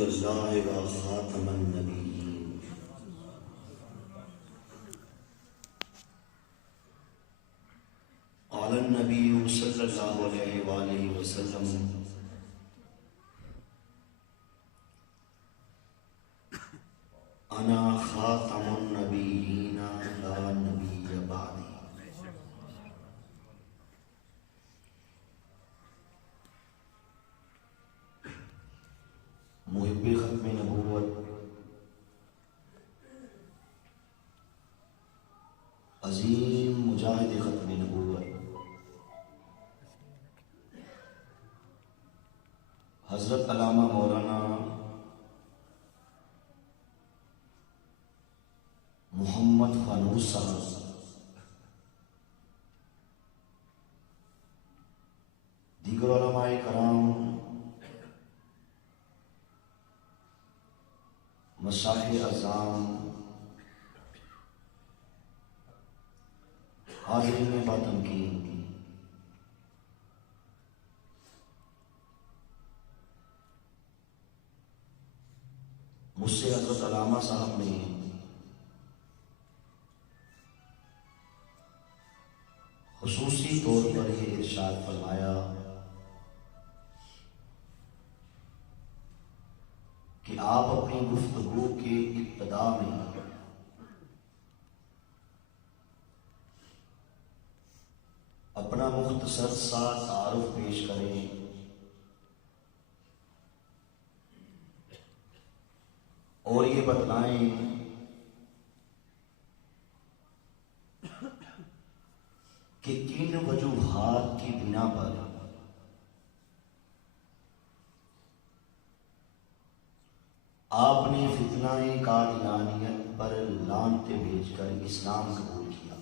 رسول اللہ و خاتم النبیین۔ قال النبی صلی اللہ علیہ وآلہ وسلم: انا خاتم النبیین لا نبی بعدی۔ محب ختم نبوت، عظیم مجاہد ختم نبوت، حضرت علامہ مولانا محمد فانوس صاحب، دیگر علماء کرام، مشائخ اعظام، حاضرین باتمکین، مجھ سے حضرت علامہ صاحب نے خصوصی طور پر یہ ارشاد فرمایا کہ آپ اپنی گفتگو کے ابتدا میں اپنا مختصر سا تعارف پیش کریں اور یہ بتلائیں کہ کن وجوہات کی بنا پر آپ نے فتنہ قادیانیت پر لعنتیں بھیج کر اسلام قبول کیا۔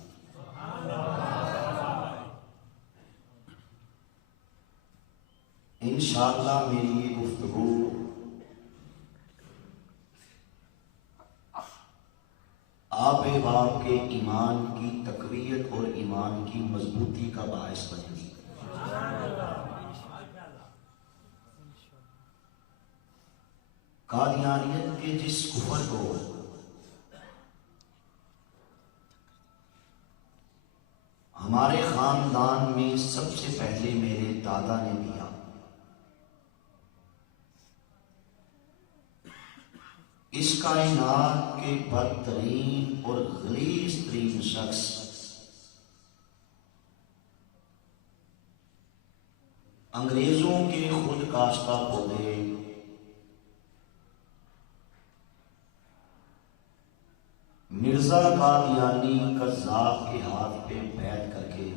انشاءاللہ میری یہ گفتگو آپ باپ کے ایمان کی تقویت اور ایمان کی مضبوطی کا باعث بنے گی۔ قادیانیت کے جس کفر کو ہمارے خاندان میں سب سے پہلے میرے دادا نے دیا، اس کائنات کے بدترین اور غلیظ ترین شخص انگریزوں کے خود کاشتہ پودے مرزا قادیانی قذاب کے ہاتھ پہ بیعت کر کے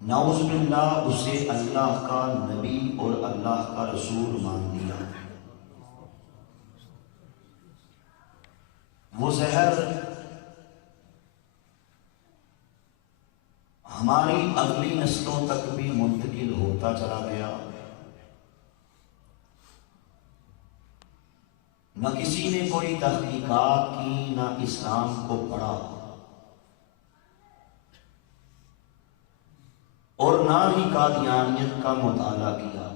نعوذ باللہ اسے اللہ کا نبی اور اللہ کا رسول مان لیا۔ وہ زہر ہماری اگلی نسلوں تک بھی منتقل ہوتا چلا گیا، نہ کسی نے کوئی تحقیقات کی، نہ اسلام کو پڑھا، اور نہ ہی قادیانیت کا مطالعہ کیا۔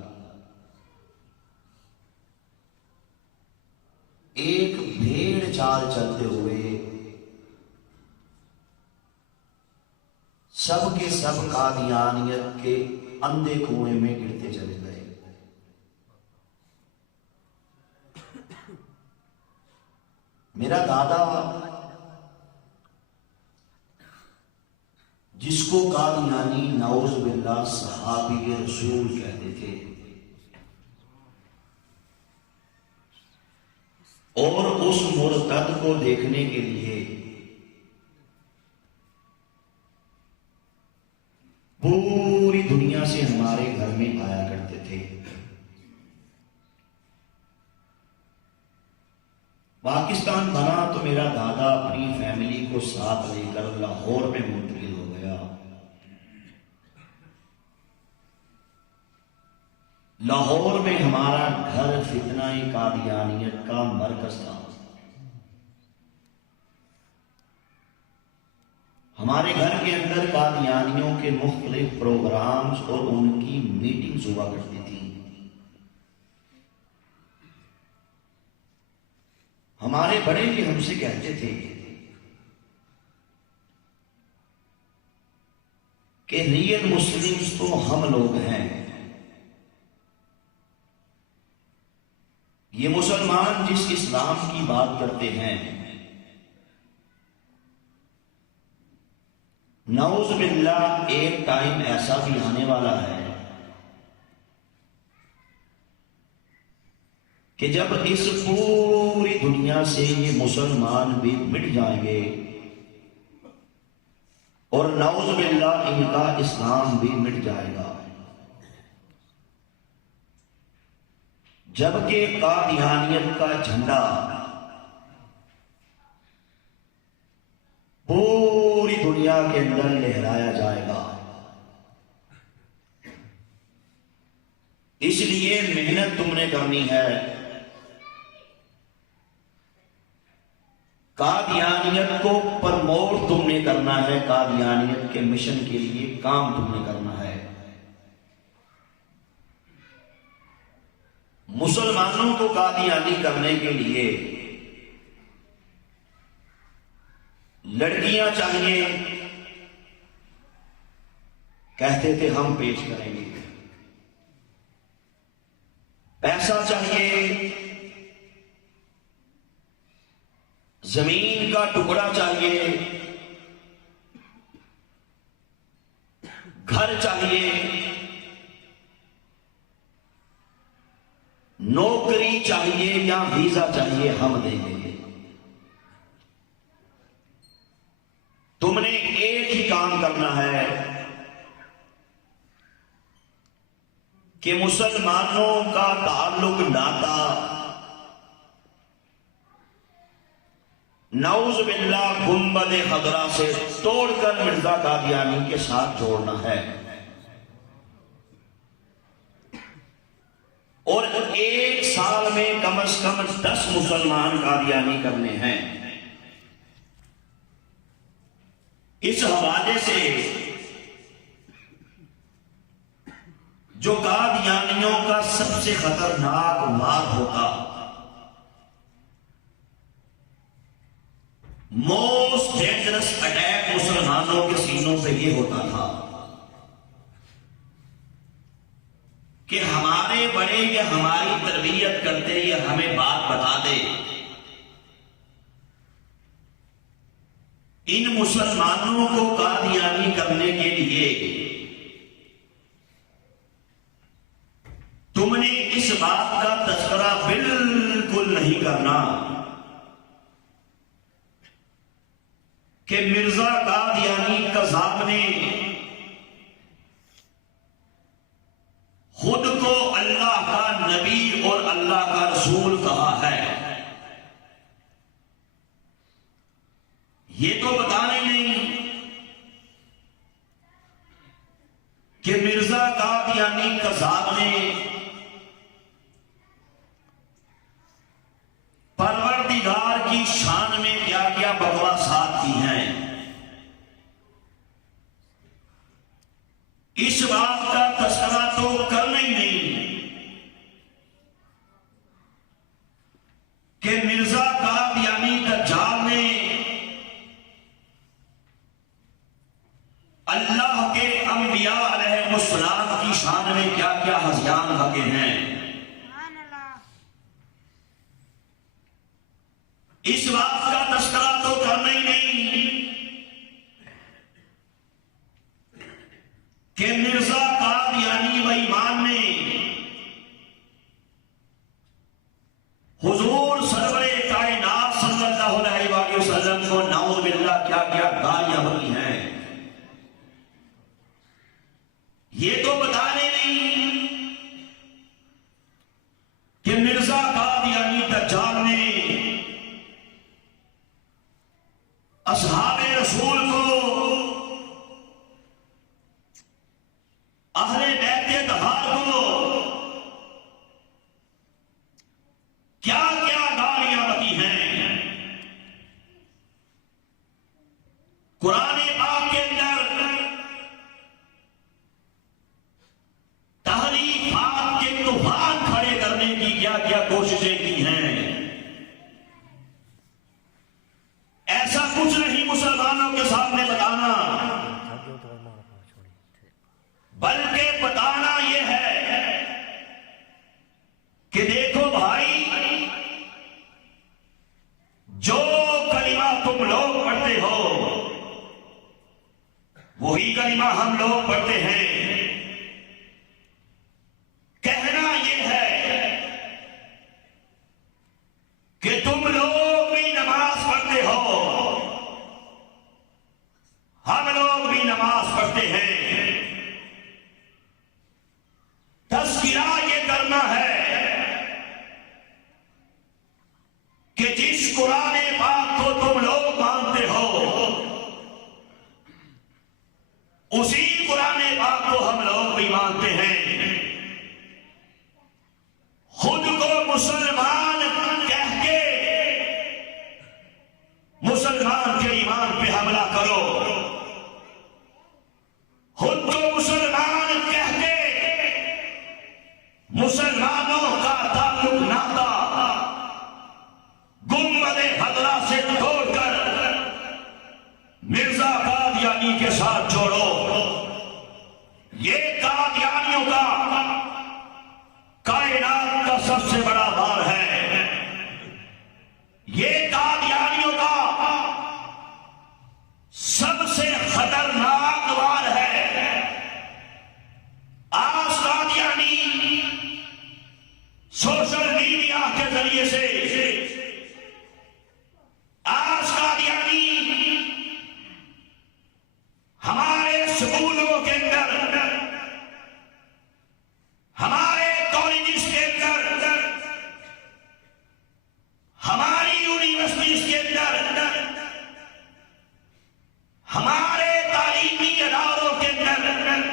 ایک بھیڑ چال چلتے ہوئے سب کے سب قادیانیت کے اندھے کنویں میں گرتے چلے گئے۔ میرا دادا جس کو قادیانی نعوذ باللہ صحابی رسول کہتے تھے، اور اس مرتد کو دیکھنے کے لیے پوری دنیا سے ہمارے گھر میں آیا کرتے تھے۔ پاکستان بنا تو میرا دادا اپنی فیملی کو ساتھ لے کر لاہور میں منتقل ہو گیا۔ لاہور میں ہمارا گھر فتنہ قادیانیت کا مرکز تھا۔ ہمارے گھر کے اندر قادیانیوں کے مختلف پروگرامز اور ان کی میٹنگز ہوا کرتی تھی. ہمارے بڑے بھی ہم سے کہتے تھے کہ ریئل مسلمز تو ہم لوگ ہیں، یہ مسلمان جس اسلام کی بات کرتے ہیں، نعوذ باللہ ایک ٹائم ایسا بھی آنے والا ہے کہ جب اس پوری دنیا سے یہ مسلمان بھی مٹ جائیں گے اور نعوذ باللہ ان کا اسلام بھی مٹ جائے گا، جبکہ قادیانیت کا جھنڈا پوری دنیا کے اندر لہرایا جائے گا. اس لیے محنت تم نے کرنی ہے، قادیانیت کو پرموٹ تم نے کرنا ہے، قادیانیت کے مشن کے لیے کام تم نے کرنا ہے. مسلمانوں کو قادیانی کرنے کے لیے لڑکیاں چاہیے، کہتے تھے ہم پیش کریں گے. پیسہ چاہیے، زمین کا ٹکڑا چاہیے، گھر چاہیے، نوکری چاہیے یا ویزا چاہیے، ہم دیں گے. تم نے ایک ہی کام کرنا ہے کہ مسلمانوں کا تعلق ناتا نعوذ باللہ گنبد خضرا سے توڑ کر مرزا قادیانی کے ساتھ جوڑنا ہے، اور ایک سال میں کم از کم 10 مسلمان قادیانی کرنے ہیں. اس حوالے سے جو قادیانیوں کا سب سے خطرناک وار ہوتا، موسٹ ڈینجرس اٹیک مسلمانوں کے سینوں پہ یہ ہوتا تھا کہ ہمارے بڑے یہ ہماری تربیت کرتے یہ ہمیں بات بتا دے، ان مسلمانوں کو قادیانی کرنے کے لیے تم نے اس بات کا تذکرہ بالکل نہیں کرنا کہ مرزا قادیانی قذاب نے خود کو اللہ کا نبی اور اللہ کا رسول کہا ہے. یہ تو بتانے نہیں کہ مرزا قادیانی قذاب نے پروردگار کی شان میں کیا کیا بکواسات کی ہیں. اس بات کا تذکرہ تو کرنا ہی نہیں کہ مرزا قادیانی دجال نے اللہ کے انبیاء علیہ السلام کی شان میں کیا کیا ہذیان بکے ہیں. اس بات کا تذکرہ تو کرنا ہی نہیں کہ مرزا قادیانی و ایمان نے حضور سرور کائنات صلی اللہ علیہ وآلہ وسلم کو نعوذ باللہ کیا کیا گالیاں بکی ہیں. یہ تو بتانے نہیں کہ مرزا قادیانی دجال نے اصحاب رسول کو، اہل بیت طہار کو کیا کیا گالیاں بکی ہیں. قرآن پاک کچھ نہیں مسلمانوں کے سامنے بتانا، بلکہ بتانا یہ ہے کہ دیکھو بھائی، جو کلمہ تم لوگ پڑھتے ہو وہی کلمہ ہم لوگ پڑھتے ہیں۔ کہنا یہ ہے کہ تم لوگ بھی نماز پڑھتے ہو، ہم لوگ بھی نماز پڑھتے ہیں۔ تذکرہ یہ کرنا ہے کہ جس قرآن پاک کو تم لوگ مانتے ہو اسی قرآن پاک کو ہم لوگ بھی مانتے ہیں۔ خود کو مسلمان کہہ کے مسلمان کے ایمان پہ حملہ کرو، خود کو مسلمان کہہ کے مسلمانوں کا تعلق ناتا گنبد خضرا سے توڑ کر مرزا قادیانی کے ساتھ جوڑو۔ یہ قادیانیوں کا کائنات کا سب سے بڑا وار ہے، یہ قادیانیوں کا سب سے خطرناک وار ہے۔ آج قادیانی سوشل میڈیا کے ذریعے سے، آج قادیانی ہمارے اسکولوں کے اندر، ہمارے کالجز کے اندر، ہماری یونیورسٹیز کے اندر، ہمارے تعلیمی اداروں کے اندر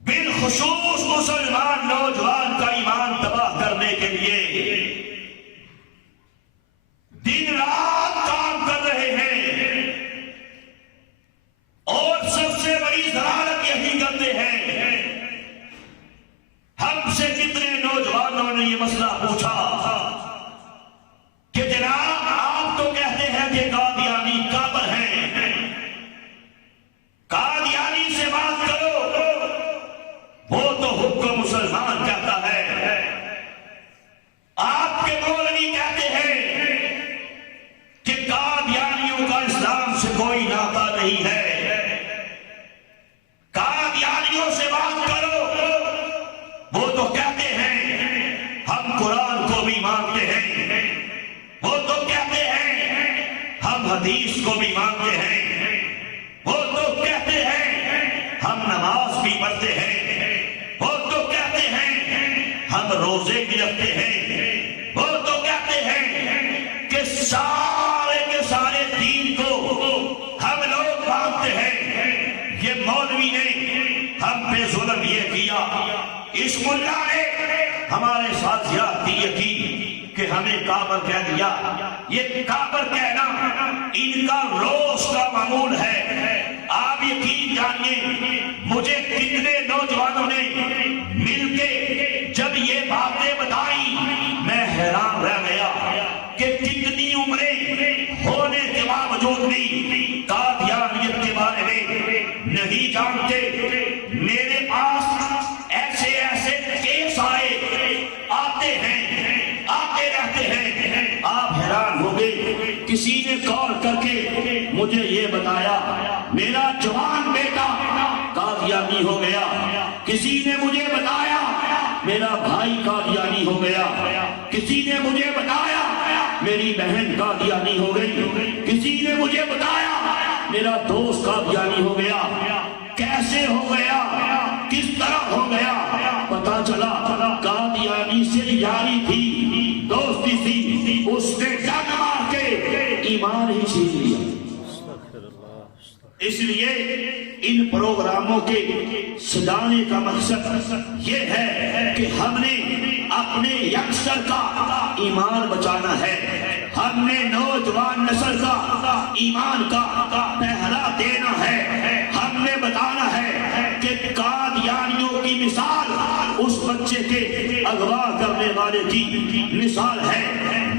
بالخصوص مسلمان نوجوان کا ایمان تباہ کرنے کے لیے دن رات کام کر رہے ہیں، اور سب سے بڑی ضلالت یہی کرتے ہیں۔ ہم سے کتنے نوجوانوں نے یہ مسئلہ پوچھا کہ جناب آپ تو کہتے ہیں کہ قادیانی کافر ہیں، قادیانی سے بات کرو، وہ تو خود کو مسلمان کہتا ہے، آپ کے مولوی کہتے ہیں کہ قادیانیوں کا اسلام سے کوئی ناطہ نہیں ہے، قادیانیوں سے بات کرو، وہ تو کہتے ہیں ہم قرآن کو بھی مانتے ہیں، وہ تو کہتے ہیں ہم حدیث کو بھی مانتے ہیں، وہ تو کہتے ہیں ہم نماز بھی پڑھتے ہیں، وہ تو کہتے ہیں ہم روزے بھی رکھتے ہیں، وہ تو کہتے ہیں کہ سارے کے سارے دین کو ہم لوگ مانتے ہیں۔ یہ مولوی نے ہم پہ ظلم یہ کیا، اس ملا نے ہمارے ساتھ زیادتی یہ کی کہ ہمیں کافر کہہ دیا۔ یہ کافر کہنا ان کا روز کا معمول ہے۔ آپ یقین جانیے، مجھے کتنے نوجوانوں نے مل کے جب یہ باتیں بتائی میں حیران رہ گیا کہ کتنی عمریں ہونے کے باوجود بھی قادیانیت کے بارے میں نہیں جانتے۔ میرے پاس ایسے ایسے کیس آتے ہیں، آتے رہتے ہیں، آپ حیران ہو گئے۔ کسی نے کال کر کے مجھے یہ بتایا میرا جوان بیٹا قادیانی ہو گیا، کسی نے مجھے بتایا میرا بھائی قادیانی ہو گیا، کسی نے مجھے بتایا میری بہن قادیانی ہو گئی، کسی نے مجھے بتایا میرا دوست قادیانی ہو گیا۔ کیسے ہو گیا، کس طرح ہو گیا؟ پتا چلا قادیانی سے یاری تھی، دوستی تھی، اس نے ڈنڈ مار کے ایمان ہی چھین لیا۔ اس لیے ان پروگراموں کے سجانے کا مقصد یہ ہے کہ ہم نے اپنے ینگسٹر کا ایمان بچانا ہے، ہم نے نوجوان نسل کا ایمان کا پہرا دینا ہے، ہم نے بتانا ہے کہ قادیانیوں کی مثال اس بچے کے اغوا کرنے والے کی مثال ہے۔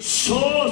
100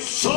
100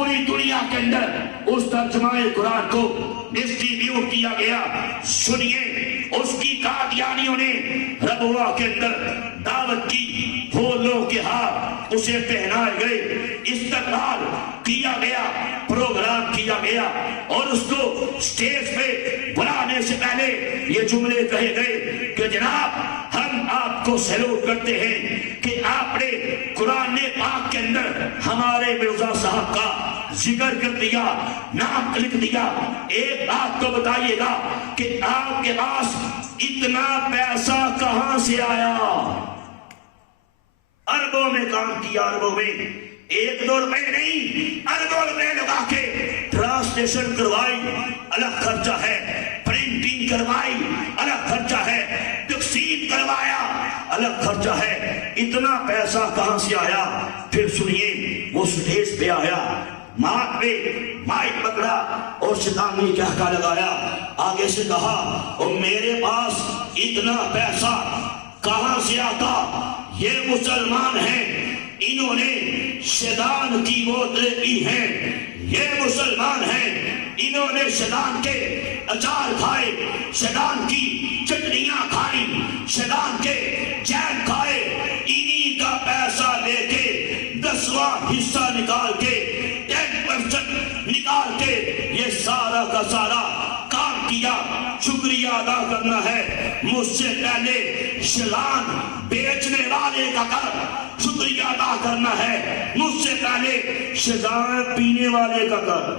پوری دنیا کے اندر اس ترجمہ قرآن کو ڈسٹریبیوٹ کیا گیا. سنیے اس کی قادیانیوں نے ربوہ کے اندر دعوت کی, پھولوں کے ہار اسے پہنائے گئے, استقبال کیا گیا, پروگرام کیا گیا, اور اس کو سٹیج پہ بلانے سے پہلے یہ جملے کہے گئے کہ جناب ہم آپ کو سیلوٹ کرتے ہیں کہ آپ نے قرآن پاک کے اندر ہمارے مرزا صاحب کا ذکر کر دیا, نام لکھ دیا. ایک بات تو بتائیے گا کہ آپ کے پاس اتنا پیسہ کہاں سے آیا؟ اربوں میں کام کیا, اربوں میں, 1-2 روپے نہیں, اربوں روپے لگا کے ٹرانسلیشن کروائی, الگ خرچہ ہے, پرنٹنگ کروائی, الگ خرچہ ہے, تقسیم کروایا, الگ خرچہ ہے. اتنا پیسہ کہاں سے آیا؟ پھر سنیے, وہ سٹیج پہ آیا, ماتھ پہ مائک پکڑا اور شیطان نے کیا کہا لگایا, آگے سے کہا اور میرے پاس اتنا پیسہ کہاں سے آتا؟ یہ مسلمان ہیں, انہوں نے شیطان کی بوتلیں پی ہیں. یہ مسلمان ہیں, انہوں نے شیطان کے اچار کھائے, شیطان کی چٹنیاں کھائی, شیطان کے جیم کھائے. انہی کا پیسہ لے کے 10واں حصہ نکال کے 10% نکال کے یہ سارا کا سارا کام کیا. شکریہ ادا کرنا ہے مجھ سے پہلے شیطان بیچنے والے کا کر, شکریہ ادا کرنا ہے مجھ سے پہلے شیطان پینے والے کا کر.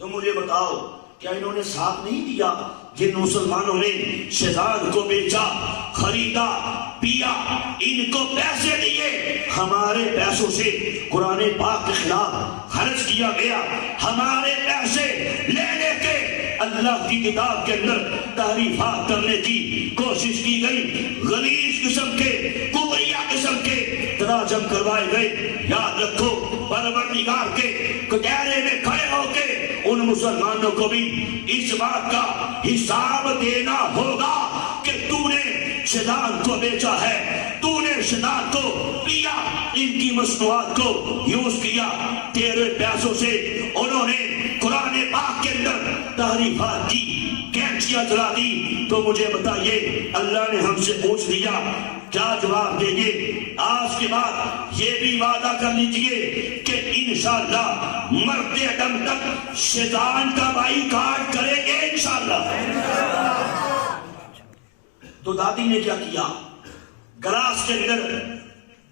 تو مجھے بتاؤ کیا انہوں نے ساتھ نہیں دیا جن مسلمانوں نے شیطان کو بیچا, خریدا, پیا, ان کو پیسے دیے, ہمارے پیسوں سے قرآن پاک کے خلاف خرچ کیا گیا, ہمارے پیسے لے لے کے اللہ کی کتاب کے اندر تحریفات کرنے کی کوشش کی گئی, غلیظ قسم کے, کفریہ قسم کے تراجم کروائے گئے. یاد رکھو پروردگار کے کٹہرے میں کھڑے ہو کے ان مسلمانوں کو بھی اس بات کا حساب دینا ہوگا کہ تو نے شیطان کو بیچا ہے, تو نے شیطان کو پیا, ان کی مصنوعات کو یوز کیا, تیرے پیسوں سے انہوں نے قرآن پاک کے اندر تحریفات کی, کینچیاں چلا دی. تو مجھے بتائیے اللہ نے ہم سے پوچھ لیا, کیا جواب دیں گے؟ آج کے بعد یہ بھی وعدہ کر لیجئے کہ انشاءاللہ مرتے دم تک شیطان کا بائیکاٹ کریں گے انشاءاللہ. تو دادی نے کیا کیا, گلاس کے اندر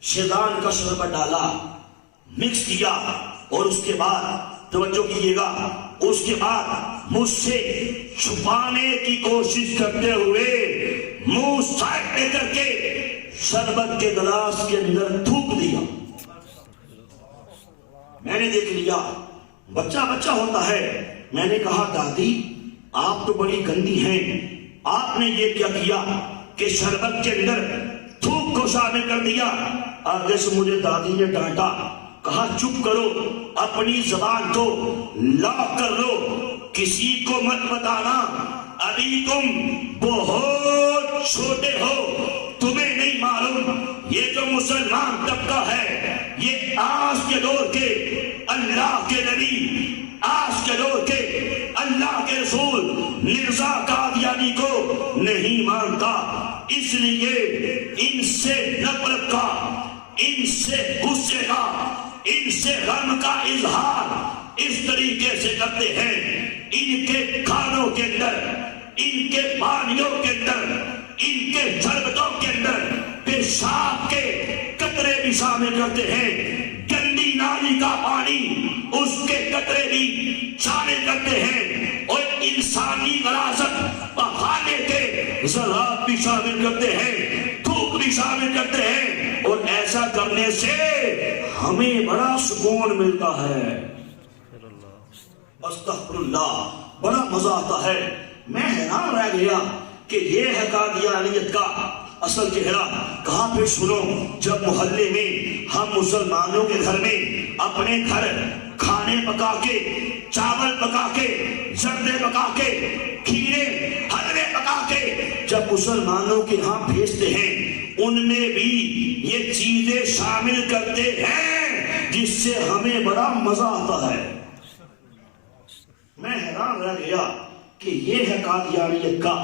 شیطان کا شربت ڈالا, مکس کیا, اور اس کے بعد توجہ کیجیے گا, اس کے بعد مجھ سے چھپانے کی کوشش کرتے ہوئے منہ سائڈ پہ کر کے شربت کے گلاس کے اندر تھوک دیا. میں نے دیکھ لیا, بچہ بچہ ہوتا ہے. میں نے کہا دادی آپ تو بڑی گندی ہیں, آپ نے یہ کیا کیا کہ شربت کے اندر تھوک کو شامل کر دیا. آگے سے مجھے دادی نے ڈانٹا, کہا چپ کرو, اپنی زبان کو لاک کر لو, کسی کو مت بتانا, ابھی تم بہت چھوٹے ہو, تمہیں نہیں معلوم یہ جو مسلمان طبقہ ہے یہ آج کے دور کے اللہ کے نبی, آج کے دور کے اللہ کے رسول مرزا قادیانی کو نہیں مانتا. اس لیے ان سے نفرت کا, ان سے غصے کا, ان سے غم کا اظہار اس طریقے سے کرتے ہیں. ان کے کھانوں کے اندر, ان کے پانیوں کے اندر, ان کے شربتوں کے اندر پیشاب کے قطرے بھی شامل کرتے ہیں, گندی نالی کا پانی اس کے قطرے بھی شامل کرتے ہیں, اور انسانی وراثت بہانے کے ذرات بھی شامل کرتے ہیں, تھوک بھی شامل کرتے ہیں. اور ایسا کرنے سے ہمیں بڑا سکون ملتا ہے. استغفر اللہ, بڑا مزہ آتا ہے. میں حیران رہ گیا کہ یہ ہے قادیانیت کا اصل چہرہ. کہاں پھر سنو, جب محلے میں ہم مسلمانوں کے گھر میں اپنے گھر کھانے پکا کے, چاول پکا کے, زردے پکا کے, کھیرے حلوے پکا کے جب مسلمانوں کے ہاں بھیجتے ہیں, ان میں بھی یہ چیزیں شامل کرتے ہیں جس سے ہمیں بڑا مزہ آتا ہے. میں حیران رہ گیا کہ یہ ہے قادیانیت کا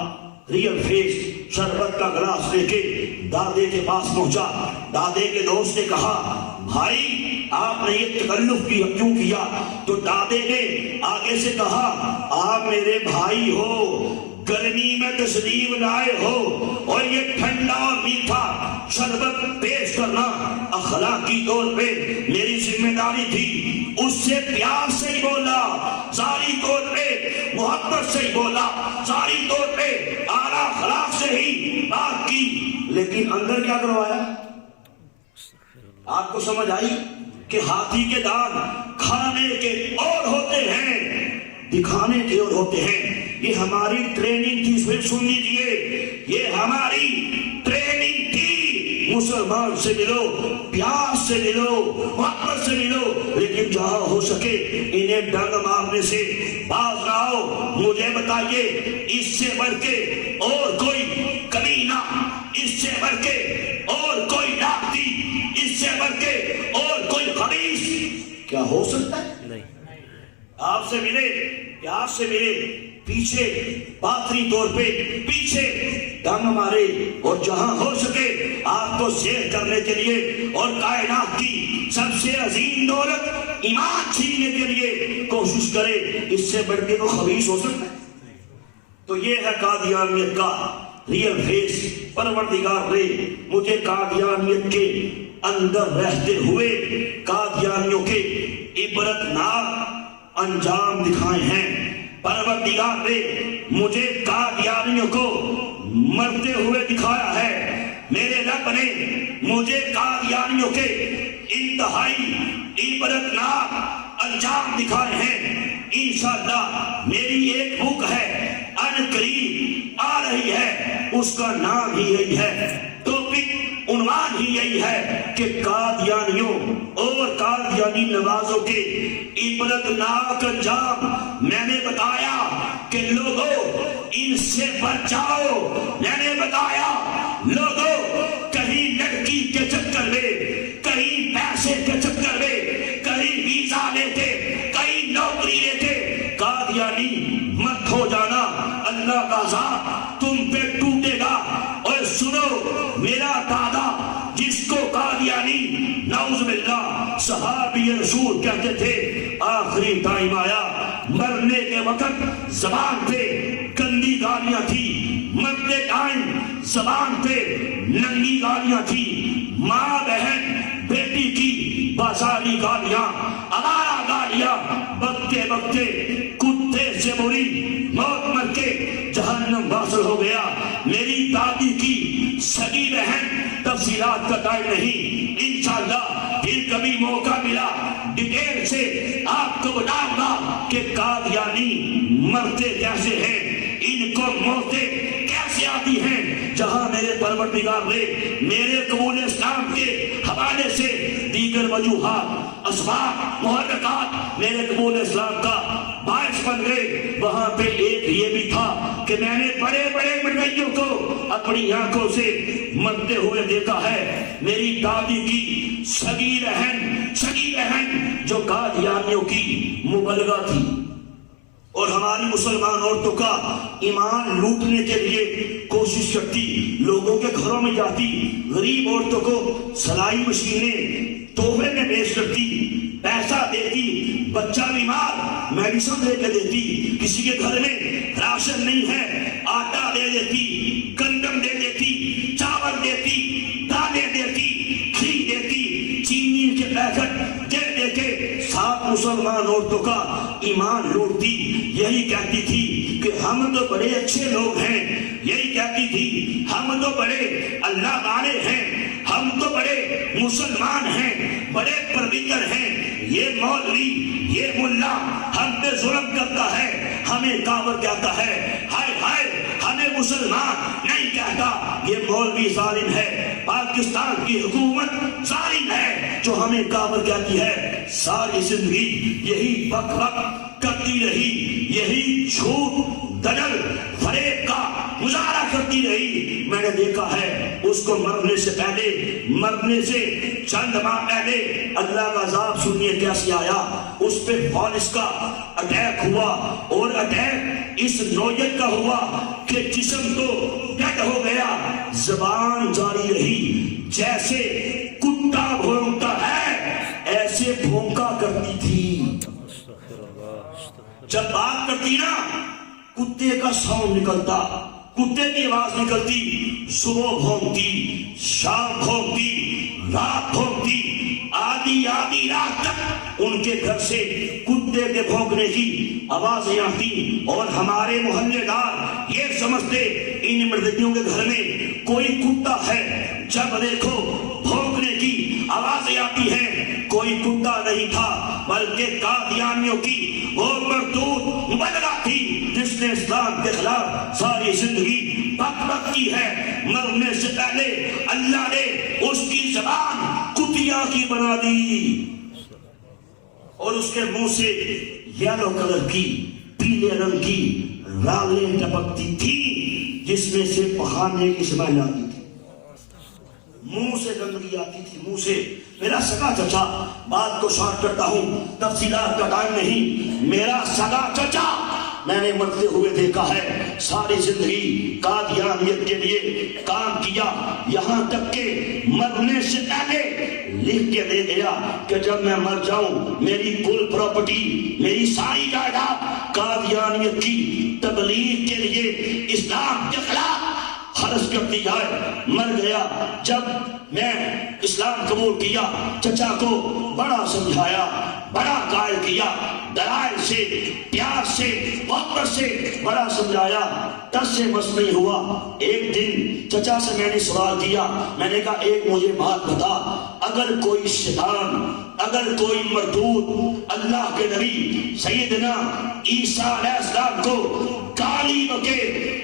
ریئل فیس. شربت کا گلاس لے کے دادے کے پاس پہنچا. دادے کے دوست نے کہا بھائی آپ نے یہ تکلف کیوں کیا؟ تو دادے نے آگے سے کہا آپ میرے بھائی ہو، گرمی میں تشریف لائے ہو اور یہ ٹھنڈا اور میٹھا شربت پیش کرنا اخلاقی طور پہ میری ذمہ داری تھی. اس سے پیار سے ہی بولا، ظاہری طور پہ محبت سے ہی بولا، ظاہری طور پہ اعلیٰ اخلاق سے ہی بات کی، لیکن اندر کیا کروایا؟ آپ کو سمجھ آئی کہ ہاتھی کے دانت کھانے کے اور ہوتے ہیں، دکھانے کے اور ہوتے ہیں. یہ ہماری ٹریننگ تھی. پھر سن لیجیے، یہ ہماری ٹریننگ تھی. مسلمان سے ملو، پیار سے ملو، محبت سے ملو، لیکن جہاں ہو سکے انہیں ڈنگ مارنے سے باز نہ آؤ. مجھے بتائیے اس سے بڑھ کے اور کوئی کمینہ، اس سے بڑھ کے اور کوئی ڈاکٹی، اس سے بڑھ کے اور کوئی خبیث کیا ہو سکتا ہے؟ نہیں. آپ سے ملے، پیار سے ملے، پیچھے باطنی طور پہ پیچھے ڈنگ مارے، اور جہاں ہو سکے آپ کو زیر کرنے کے لیے اور کائنات کی سب سے عظیم دولت ایمان چھیننے کے لیے کوشش کرے، اس سے بڑھ کے تو خبیث ہو سکتا ہے؟ تو یہ ہے قادیانیت کا ریئل فیس. پروردگار نے مجھے قادیانیت کے اندر رہتے ہوئے قادیانیوں کے عبرتناک انجام دکھائے ہیں. پروردگار نے مجھے قادیانیوں کو مرتے ہوئے دکھایا ہے. میرے رب نے مجھے قادیانیوں کے انتہائی عبرتناک انجام دکھائے ہیں. انشاءاللہ میری ایک بک ہے، ان قریب آ رہی ہے، اس کا نام ہی یہی ہے، ٹاپک عنوان ہی یہی ہے کہ قادیانیوں اور قادیانی نوازوں کے عبرتناک انجام. میں نے بتایا کہ لوگوں ان سے بچاؤ. میں نے بتایا لوگوں کہیں لڑکی کے چکر میں، کہیں پیسے کے چکر میں، کہیں ویزا لیتے، کہیں نوکری لیتے قادیانی مت ہو جانا. اللہ کا عذاب تم پہ ٹوٹے گا. اور سنو، میرا دادا جس کو قادیانی نعوذ باللہ صحابی رسول کہتے تھے، آخری ٹائم آیا، مرنے کے وقت زبان پہ گندی گالیاں تھی، مرتے ٹائم زبان پہ ننگی گالیاں تھی، ماں بہن بیٹی کی بازاری گالیاں، آوارہ گالیاں، بکتے بکتے کتے سے بری موت مر کے جہنم واصل ہو گیا. میری دادی کی سگی بہن، تفصیلات کا ٹائم نہیں، انشاءاللہ پھر کبھی موقع ملا ڈیٹیل سے آپ کو بتاؤں گا کہ قادیانی مرتے کیسے ہیں، ان کو موتیں کیسے آتی ہیں. جہاں میرے پروردگار نے میرے قبول اسلام کے حوالے سے دیگر وجوہات، اسباب، محرکات میرے قبول اسلام کا باعث بن گئے، وہاں پہ ایک یہ بھی تھا کہ میں نے بڑے بڑے مرغیوں کو اپنی آنکھوں سے مرتے ہوئے دیکھا ہے. میری دادی کی سگی بہن جو قادیانیوں کی مبلغہ تھی، اور ہماری مسلمان عورتوں کا ایمان لوٹنے کے لیے کوشش کرتی، لوگوں کے گھروں میں جاتی، غریب عورتوں کو سلائی مشینیں تحفے میں پیش کرتی، پیسہ دیتی، بچہ بیمار میڈیسن لے کے دیتی، کسی کے گھر میں راشن نہیں ہے آٹا دے دیتی، گندم دے دیتی، چاول دیتی، دالیں دیتی، گھی دیتی، چینی کے پیکٹ دے دے کے سات مسلمان عورتوں کا ایمان لوٹتی. یہی کہتی تھی کہ ہم تو بڑے اچھے لوگ ہیں، یہی کہتی تھی ہم تو بڑے اللہ والے ہیں، ہم تو بڑے مسلمان ہیں، بڑے پرویگر ہیں. یہ مولوی، یہ ملا ہم پہ ظلم کرتا ہے، ہمیں کافر کہتا ہے، ہائے ہائے ہمیں مسلمان نہیں کہتا. یہ مولوی ظالم ہے، پاکستان کی حکومت ظالم ہے جو ہمیں کافر کہتی ہے. ساری زندگی یہی بک بک کرتی رہی، یہی جھوٹ، دجل، فریب کا مظاہرہ کرتی رہی. میں نے دیکھا ہے اس کو مرنے سے پہلے، مرنے سے چند ماہ پہلے اللہ کا عذاب سنیے کیسے آیا. اس پہ فالس کا اٹیک ہوا، اور اٹیک اس نوعیت کا ہوا کہ جسم تو ڈیڈ ہو گیا، زبان جاری رہی. جیسے کتا بھونکتا ہے ایسے بھونکا کرتی تھی. جب بات کرتی نا کتے کا ساؤنڈ نکلتا، کتے کی آواز نکلتی. صبح بھونکتی، شام بھونکتی، رات بھونکتی. آدھی رات تک ان کے گھر سے کتے کے بھونکنے کی آوازیں آتی، اور ہمارے محلے دار یہ سمجھتے ان مردیوں کے گھر میں کوئی کتا ہے. جب دیکھو بھونکنے کی آوازیں آتی ہیں، کوئی کتا نہیں تھا بلکہ قادیانیوں کی وہ مردود بدلا تھی جس نے اسلام کے خلاف ساری زندگی بک بک کی ہے. مرنے سے پہلے اللہ نے اس کی زبان کتیا کی بنا دی، اور اس کے منہ سے یلو کلر کی، پیلے رنگ کی رالیں ٹپکتی تھی جس میں سے پخانے کی سمائل آتی تھی، منہ سے گندگی آتی تھی، منہ سے. میرا سگا چچا، بات کو شارٹ کرتا ہوں، تفصیلات کا ٹائم نہیں، میرا سگا چچا میں نے مرتے ہوئے دیکھا ہے. ساری زندگی قادیانیت کے لیے کام کیا، یہاں تک کہ مرنے سے پہلے لکھ کے دے گیا کہ جب میں مر جاؤں میری کل پراپرٹی، میری ساری جائیداد قادیانیت کی تبلیغ کے لیے، اسلام کے خلاف خرچ کر دی جائے. مر گیا. جب میں اسلام قبول کیا، چچا کو بڑا سمجھایا، بڑا قائل کیا، دلائل سے، پیار سے، محبت سے بڑا سمجھایا، تب سے بس نہیں ہوا. ایک دن چچا سے میں نے سوال کیا، میں نے کہا ایک مجھے بات بتا، اگر کوئی شیطان، اگر کوئی مردود اللہ کے نبی سیدنا عیسیٰ علیہ السلام کو گالی بکے،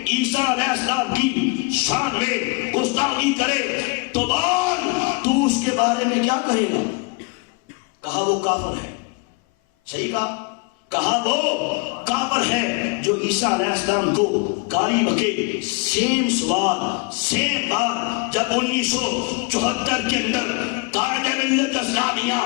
عیسیٰ علیہ السلام کی شان میں گستاخی کرے، تو بول تو اس کے بارے میں کیا کہے گا؟ کہا وہ کافر ہے. صحیح کہا وہ کافر ہے جو عیسیٰ علیہ السلام کو گالی بکے. سیم سوال، سیم بات جب 1974 کے اندر قائد ملت اسلامیہ،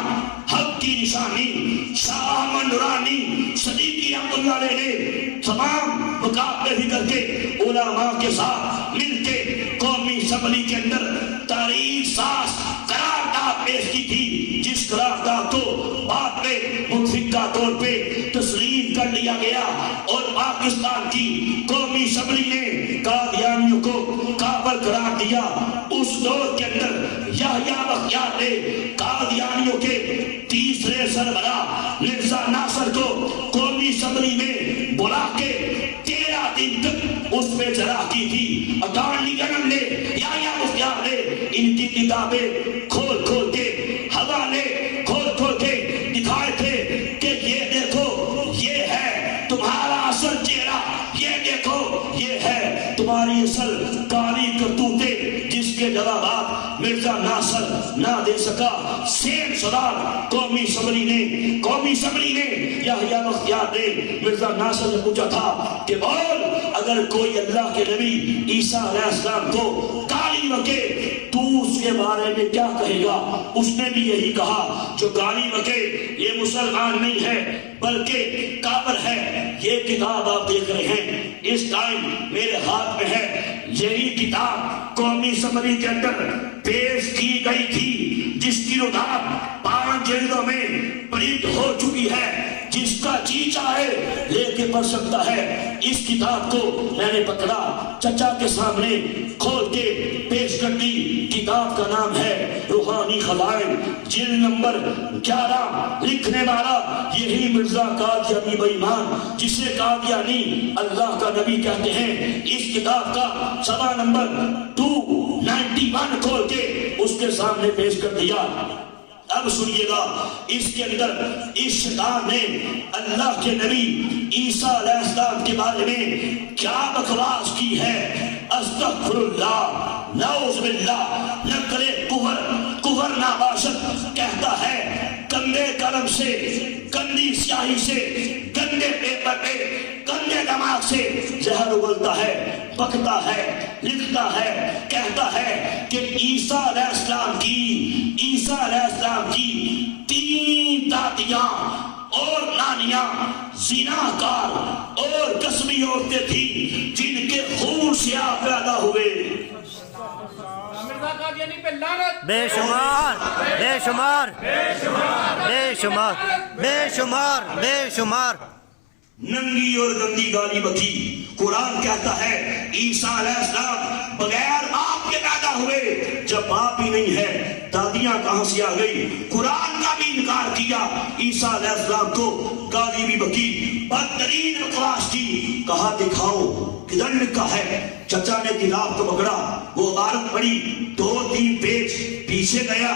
حق کی نشانی شاہ احمد نورانی صدیقی رحمۃ اللہ علیہ نے تمام مقابلے بھی کر کے علماء کے ساتھ مل کے قومی اسمبلی کے اندر تاریخ ساز قرارداد پیش کی تھی، جس قرارداد کو بعد میں متفقہ طور پہ تسلیم کر لیا گیا، اور پاکستان کی قومی اسمبلی نے قادیانیوں کو کافر قرار دیا. اس دور کے اندر یحییٰ بختیار نے قادیانیوں کے تیسرے سربراہ مرزا ناصر کو قومی اسمبلی میں بلا کے 13 دن تک اس پہ جرح کی تھی. اٹارنی جنرل نے، یحییٰ بختیار نے ان کی کتابیں کھول کھول کے، حوالے کھول کھول کے دکھائے تھے کہ یہ دیکھو یہ ہے تمہارا اصل چہرہ، یہ دیکھو یہ ہے تمہاری اصل کالی کرتوتیں، جس کے جوابات مرزا ناصر نہ دے سکا. سیم سوال قومی اسمبلی نے یحییٰ بختیار نے مرزا ناصر نے پوچھا تھا کہ بول اگر کوئی اللہ کے نبی عیسیٰ علیہ السلام کو گالی بکے تو اس کے بارے میں کیا کہے گا؟ اس نے بھی یہی کہا جو گالی بکے یہ مسلمان نہیں ہے بلکہ کافر ہے. یہ کتاب آپ دیکھ رہے ہیں اس ٹائم میرے ہاتھ میں ہے، یہی کتاب قومی اسمبلی کے اندر پیش کی گئی تھی، جس کی رتاب 5 جلدوں میں پرنٹ ہو چکی ہے. جس کا جی چاہے لے کے پڑھ سکتا ہے. اس کتاب کو میں نے پکڑا، چچا کے سامنے کھول کے پیش کر دی. کتاب کا نام ہے روحانی خزائن، جلد نمبر 11. لکھنے والا یہی مرزا قادیانی بے ایمان جسے قادیانی اللہ کا نبی کہتے ہیں. اس کتاب کا صفحہ نمبر 291 کھول کے اس کے سامنے پیش کر دیا. اب سنیے گا اس کے اندر اس شیطان نے اللہ کے نبی عیسیٰ علیہ السلام کے بارے میں کیا بکواس کی ہے. استغفر اللہ، نعوذ باللہ، نقل کفر ناباشد کہتا ہے گندے قلم سے، گندی سیاہی سے، گندے پیپر پہ، گندے دماغ ناک سے زہر اگلتا ہے، پکتا ہے، لکھتا ہے، کہتا ہے کہ عیسیٰ علیہ السلام کی 3 دادیاں اور نانیاں زناکار اور قسمی عورتیں تھیں جن کے خون سے آپ پیدا ہوئے۔ بے شمار بے شمار بے شمار بے شمار بے شمار ننگی اور گندی گالی بکی۔ قرآن کہتا ہے عیسیٰ علیہ السلام بغیر باپ کے پیدا ہوئے، جب باپ ہی نہیں ہے دادیاں کہاں سے آ گئی؟ قرآن کا بھی انکار کیا، عیسیٰ علیہ السلام کو گالی بھی بکی، بدترین بکواس کی۔ کہا دکھاؤ کدھر لکھا ہے؟ چچا نے کتاب کو پکڑا، وہ عبارت پڑھی، 2-3 پیج پیچھے گیا،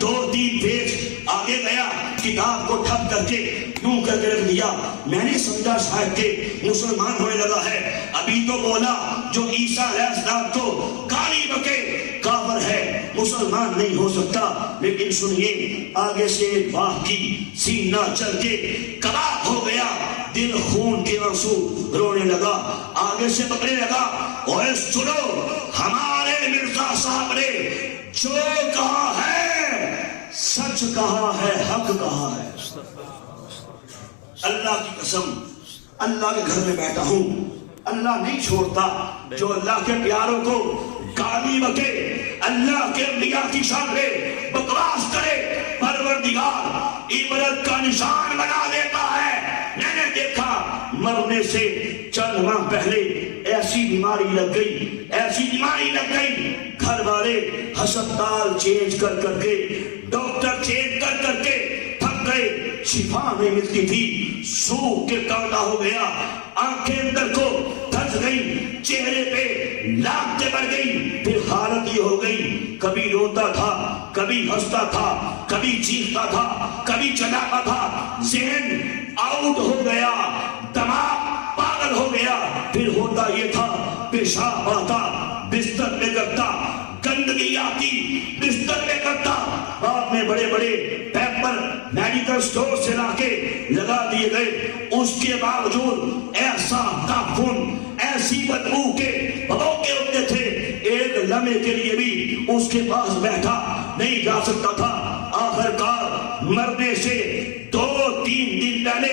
2-3 پیج آگے گیا، کتاب کو ٹھپ کر کے یوں کر کے رکھ دیا۔ میں نے سمجھا شاید کہ مسلمان ہونے لگا ہے، ابھی تو بولا جو عیسیٰ علیہ السلام کو گالی بکے کافر ہے، مسلمان نہیں ہو سکتا۔ لیکن سنیے آگے سے ایک باپ کی سینہ چل کے کباب ہو گیا، دل خون کے آنسو رونے لگا، آگے سے پکڑنے لگا، اوے سنو ہمارے مرزا صاحب نے جو کہا ہے سچ کہا ہے، حق کہا ہے۔ اللہ کی قسم اللہ کے گھر میں بیٹھا ہوں، اللہ نہیں چھوڑتا جو اللہ کے پیاروں کو گالی بکے، اللہ کے انبیاء کی شان میں بکواس کرے، پروردگار عبرت کا نشان بنا دیتا ہے۔ میں نے دیکھا مرنے سے چند ماہ پہلے ایسی بیماری لگ گئی، گھر والے ہسپتال چینج کر کے، ڈاکٹر چینج کر کے تھک گئے، شفا نہیں ملتی تھی، سوکھ کے کانٹا ہو گیا، آنکھیں اندر کو دھس گئی، چہرے پہ لاگتیں بڑھ گئی، پھر حالت یہ ہو گئی، کبھی روتا تھا، کبھی ہنستا تھا، کبھی چیختا تھا، کبھی چلاتا تھا، ذہن آؤٹ ہو گیا، دماغ پاگل ہو گیا۔ پھر ہوتا یہ تھا پیشاب آتا بستر میں کرتا، گندگی آتی بستر میں کرتا، بعد میں بڑے بڑے پیپر میڈیکل سٹور سے لا کے لگا دیے گئے، اس کے باوجود ایسا تعفن، ایسی بدبو کے بھوکے ہوتے تھے، ایک لمحے کے لیے بھی اس کے پاس بیٹھا نہیں جا سکتا تھا۔ آخر کار مرنے سے 2-3 دن پہلے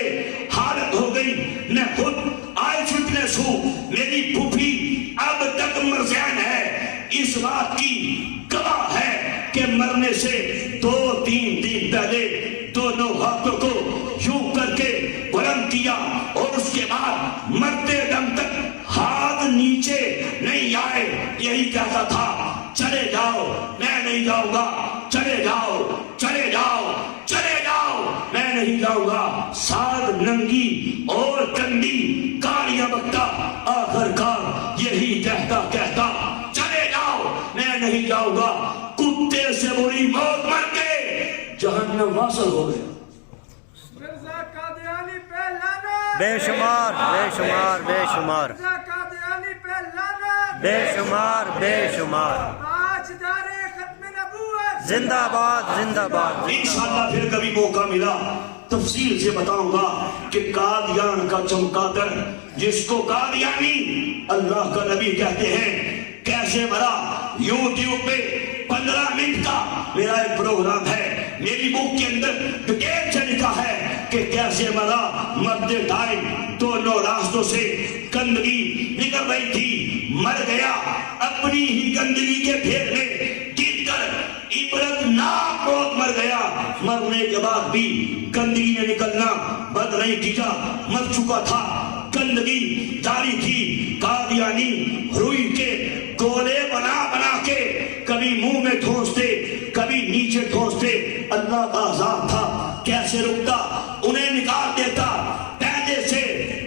حالت ہو گئی، میں خود آئی فٹنس ہوں، میری پھوپھی اب تک مرزین ہے، اس بات کی گواہ ہے کہ مرنے سے 2-3 دن پہلے دونوں ہاتھوں کو یوں کر کے بلند کیا، اور اس کے بعد مرتے دم تک ہاتھ نیچے نہیں آئے، یہی کہتا تھا چلے جاؤ میں نہیں جاؤں گا، چلے جاؤ چلے جاؤ چلے جاؤ میں نہیں جاؤں گا۔ ساتھ ننگی اور گندی گالیاں بکتا، آخر کار یہی کہتا چلے جاؤ میں نہیں جاؤں گا، کتے سے بری موت مر کے جہنم واصل ہو گئے۔ مرزا قادیانی پہ لعنت، بے شمار بے شمار بے شمار مرزا قادیانی پہ لعنت، بے شمار بے شمار تاجدار ختم نبوت، زندہ باد زندہ باد۔ انشاءاللہ پھر کبھی موقع ملا تفصیل سے بتاؤں گا کہ قادیان کا چمگادڑ جس کو قادیانی اللہ کا نبی کہتے ہیں کیسے مرا۔ یوٹیوب پہ 15 منٹ کا میرا ایک پروگرام ہے، میری بک کے اندر ڈیٹیل سے لکھا ہے کہ کیسے مرا۔ مرتے ٹائم دونوں راستوں سے گندگی نکل رہی تھی، مر گیا اپنی ہی گندگی کے بھید میں گر کر، عبرت ناک موت مر گیا۔ مرنے کے بعد بھی گندگی نے نکلنا بند نہیں کیا، مر چکا تھا، گندگی جاری تھی۔ قادیانی روئی کے گولے بنا کے کبھی منہ میں ٹھونستے، کبھی نیچے ٹھونستے، اللہ کا عذاب تھا، کیسے رکتا، انہیں نکال دیتا، پہلے سے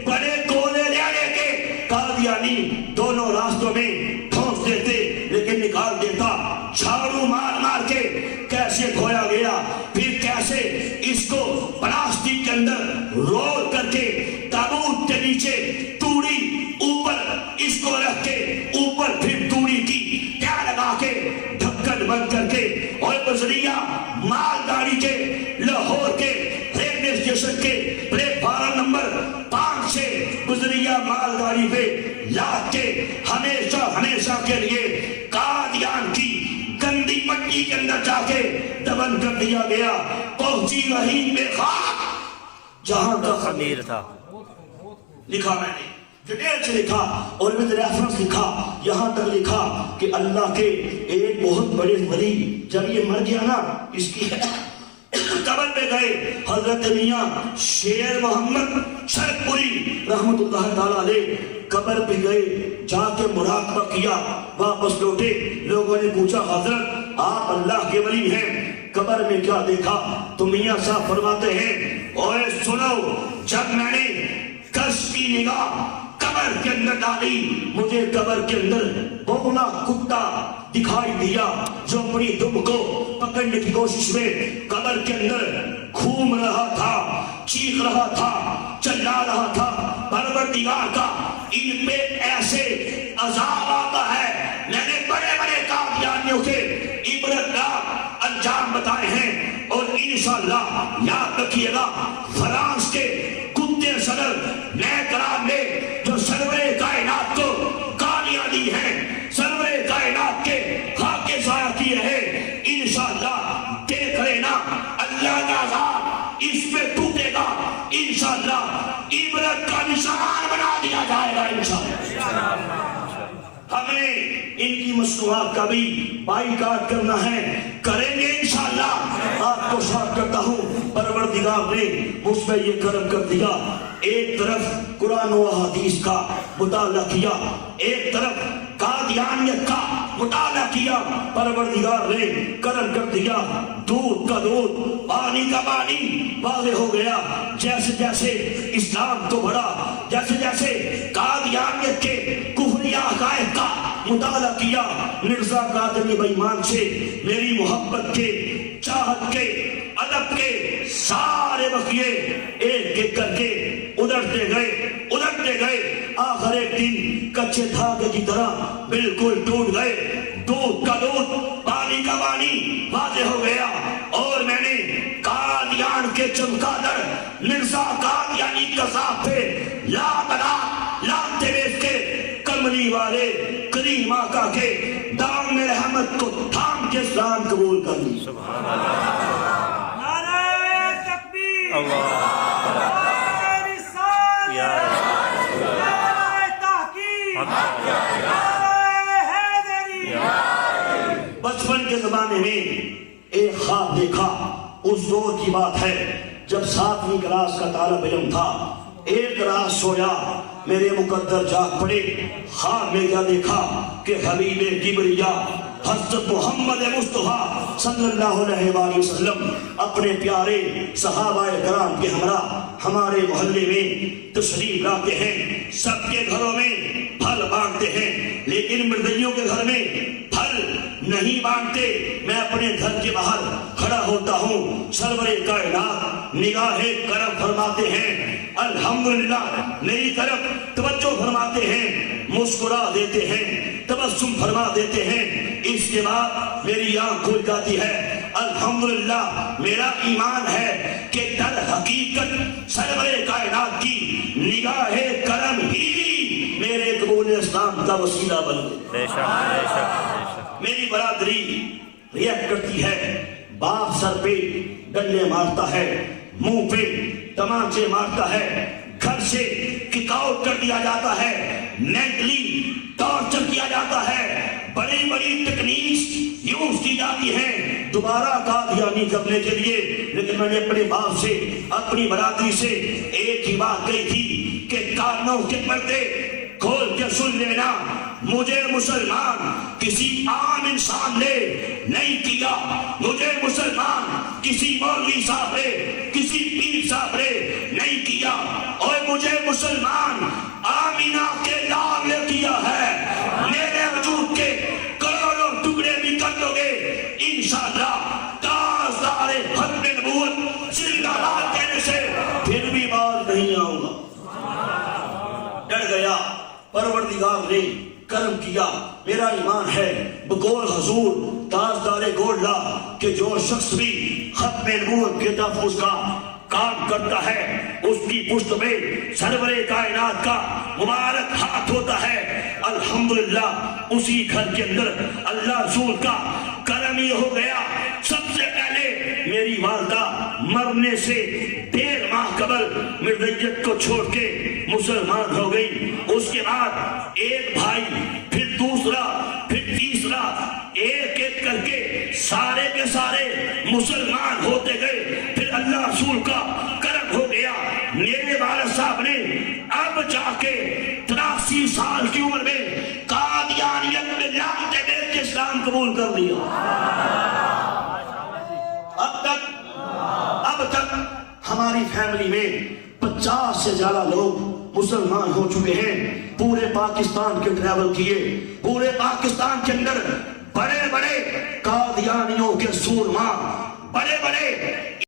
بڑے گولے لے کے قادیانی دونوں راستوں میں ٹھونس دیتے، لیکن نکال دیتا، جھاڑو مار کے کیسے دھویا گیا، پھر کیسے اس کو پلاسٹک کے اندر رول کر کے تابوت کے نیچے توڑی اوپر اس کو رکھ کے اوپر پھر توڑی کی کیا لگا کے ڈھکن بند کر کے، اور بزریہ مال گاڑی کے لاہور کے ریلوے اسٹیشن کے پلیٹ فارم نمبر 5 سے بزریہ مالداری پہ لاد کے ہمیشہ ہمیشہ کے لیے قادیان کی گندی مٹی کے اندر جا کے دفن کر دیا گیا. پہنچی وہی بے خاک جہاں کا خمیر تھا. لکھا میں نے ڈیٹیل سے لکھا اور ود ریفرنس لکھا, یہاں تک لکھا کہ اللہ کے ایک بہت بڑے ولی جب یہ مر گیا نا, اس کی قبر پہ گئے. حضرت میاں شیر محمد شرف پوری رحمت اللہ تعالیٰ علیہ قبر پہ گئے, جا کے مراقبہ کیا, واپس لوٹے. لوگوں نے پوچھا حضرت آپ اللہ کے ولی ہیں, قبر میں کیا دیکھا؟ تو میاں صاحب فرماتے ہیں اوے سنو, جب میں نے کش کی نگاہ قبر کے اندر ڈالی, مجھے قبر کے اندر بولا کتا دکھائی دیا جو اپنی دم کو پکڑنے کی کوشش میں قبر کے اندر گھوم رہا تھا, چیخ رہا تھا, چلا رہا تھا. پروردگار کا ان پہ ایسے عذاب آتا ہے. میں نے بڑے بڑے قادیانیوں کے عبرتناک انجام بتائے ہیں, اور انشاءاللہ یاد رکھیے گا فرانس کے کتے صدر میکران نے جو سرور کائنات کو گالیاں دی ہیں, سرور کائنات کے خاکے ضائع کیے ہیں, انشاءاللہ دیکھ لینا اللہ کا عذاب اس پہ ٹوٹے گا. انشاءاللہ عبرت کا نشان بنا دیا جائے گا. انشاءاللہ ہم نے ان کی مصنوعات کا بھی بائیکاٹ کرنا ہے, کریں گے انشاءاللہ. آپ کو شاد کرتا ہوں پروردگار نے مجھ پہ یہ کرم کر دیا, ایک طرف قرآن و حدیث کا مطالعہ کیا, ایک طرف قادیانیت کا مطالعہ کیا. پروردگار نے کرم کر دیا, دودھ کا دودھ پانی کا پانی واضح ہو گیا. جیسے جیسے اسلام کو بڑھا, جیسے جیسے قادیانیت کے کفری عقائد کا مطالعہ کیا, مرزا قادری بے ایمان سے میری محبت کے, چاہت کے, ادب کے سارے بقیے ایک ایک کر کے ادھرتے گئے. آخر ایک دن کچے دھاگے کی طرح بالکل ٹوٹ گئے. دودھ کا دودھ پانی کا پانی واضح ہو گیا, اور میں نے قادیان کے چمکادڑ مرزا قادیانی قذاب پہ لانتے بیچ کے کملی والے کریم آقا کے دام میں رحمت کو تھام کے اسلام قبول کر لی. سبحان اللہ. نعرہ تکبیر, اللہ نعرہ رسالت, یا نعرہ تحقیق, نعرہ حیدری. بچپن کے زمانے میں ایک خواب دیکھا, اس دور کی بات ہے جب 7ویں کلاس کا طالب علم تھا. ایک رات سویا, میرے مقدر جاگ پڑے. خواب میں کیا دیکھا کہ حبیب کبریا حضرت محمد مصطفیٰ صلی اللہ علیہ وآلہ وسلم اپنے پیارے صحابہ کرام کے ہمراہ ہمارے محلے میں تشریف لاتے ہیں. سب کے گھروں میں پھل بانٹتے ہیں, لیکن مردیوں کے گھر میں پھل نہیں بانٹتے. میں اپنے گھر کے باہر کھڑا ہوتا ہوں, سرور کائنات نگاہ کرم فرماتے ہیں, الحمدللہ میری طرف توجہ فرماتے ہیں, مسکرا دیتے ہیں, تبسم فرما دیتے ہیں. اس کے بعد میری آنکھ کھل جاتی ہے. الحمدللہ میرا ایمان ہے کہ در حقیقت سرور کائنات کی نگاہ کرم ہی میرے قبول اسلام کا وسیلہ بن گئی. بے شک, بے شک, بے شک. میری برادری ریئیکٹ کرتی ہے, باپ سر پہ ڈنڈے مارتا ہے, منہ پہ تمانچے مارتا ہے, گھر سے کک آؤٹ کر دیا جاتا ہے, مینٹلی ٹارچر کیا جاتا ہے, بڑی بڑی ٹیکنیکس یوز کی جاتی ہیں دوبارہ قادیانی کرنے کے لیے. لیکن میں نے اپنے باپ سے, اپنی برادری سے ایک ہی بات کہی تھی کہ کانوں کے پردے کھول کے سن لینا, مجھے مسلمان کسی عام انسان نے نہیں کیا, مجھے مسلمان کسی مولوی صاحب نے, کسی پیر صاحب نے نہیں کیا, اور مجھے مسلمان آمینہ کے لال نے کیا ہے. میرے وجود کے کروڑوں ٹکڑے بھی کر دو گے انشاءاللہ, تاجدار ختم نبوت زندہ باد کہنے سے پھر بھی باز نہیں آؤں گا. ڈر گیا, پروردگار نے کرم کیا. میرا ایمان ہے بقول حضور تاجدار گولڈا کہ جو شخص بھی ختم نبوت کے تحفظ کا کام کرتا ہے اس کی پشت میں سرور کائنات کا مبارک ہاتھ ہوتا ہے. الحمدللہ اسی گھر کے اندر اللہ رسول کا کرم یہ ہو گیا. سب سے پہلے میری والدہ مرنے سے 1.5 ماہ قبل مرزیت کو چھوڑ کے مسلمان ہو گئی. اس کے بعد ایک بھائی، پھر دوسرا، پھر تیسرا، ایک ایک کر کے سارے کے سارے مسلمان ہوتے گئے. پھر اللہ رسول کا کرم ہو گیا. میرے والد صاحب نے اب جا کے 83 سال کی عمر میں قادیانیت میں لانتے بیچ کے اسلام قبول کر لیا. اب تک ہماری فیملی میں 50 سے زیادہ لوگ مسلمان ہو چکے ہیں. پورے پاکستان کے ٹریول کیے. پورے پاکستان کے اندر بڑے بڑے قادیانیوں کے سورما، بڑے بڑے